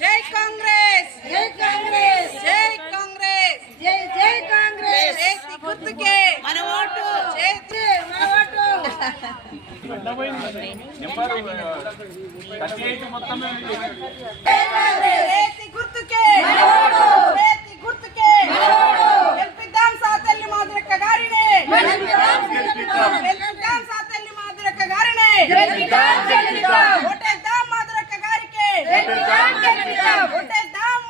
జై కాంగ్రెస్ జై కాంగ్రెస్ జై కాంగ్రెస్ జై జై కాంగ్రెస్ జై గుర్తుకే మన ఓటు జై మన ఓటు గుర్తుకే మన ఓటు గుర్తుకే గెలిపిద్దాం సాతల్లి మాధురక్క గారిని గెలిపిద్దాం సాతల్లి మాధురక్క గారిని ఓటేద్దాం మాధురక్క గారికి ఓటేద్దాం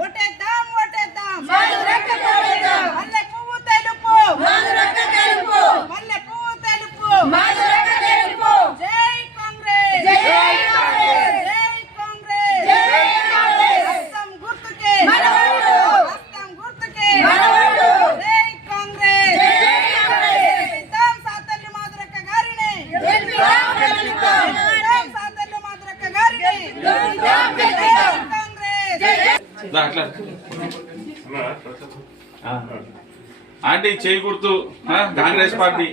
ఓటేద్దాం ఓటేద్దాం మల్లె పువ్వు తెలుపు మల్లె పువ్వు తెలుపు జై కాంగ్రెస్ జై కాంగ్రెస్ జై కాంగ్రెస్ హస్తం గుర్తుకే హస్తం గుర్తుకే జై కాంగ్రెస్ గెలిపిద్దాం సాతల్లి మాధురక్క గారిని గెలిపిద్దాం సాతల్లి మాధురక్క గారిని జై కాంగ్రెస్ ఆంటీ చేయి గుర్తు కాంగ్రెస్ పార్టీ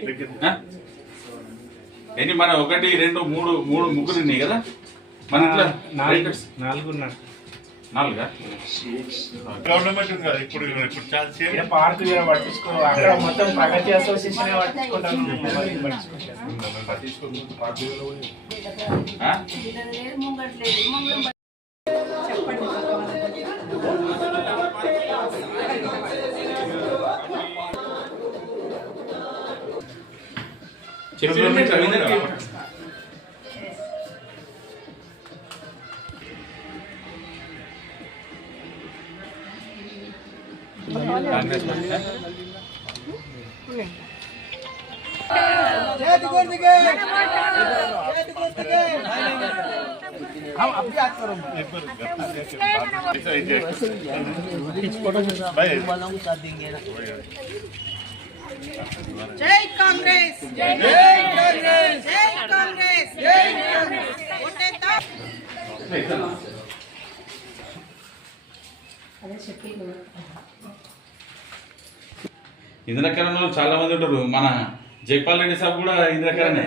ఎన్ని మన 1 2 3 ముగ్గురు ఉన్నాయి కదా మన ఇంట్లో 4 గవర్నమెంట్ ఇప్పుడు పార్క్ పట్టించుకో అక్కడ మొత్తం ప్రగతి అసోసియేషన్ జై కాంగ్రెస్ జై కాంగ్రెస్ జై కాంగ్రెస్ జై కాంగ్రెస్ ఓటేద్దాం ఇంద్రకరణలో చాలా మంది ఉంటారు. మన జైపాల్ రెడ్డి సాబ్ కూడా ఇంద్రకరణే.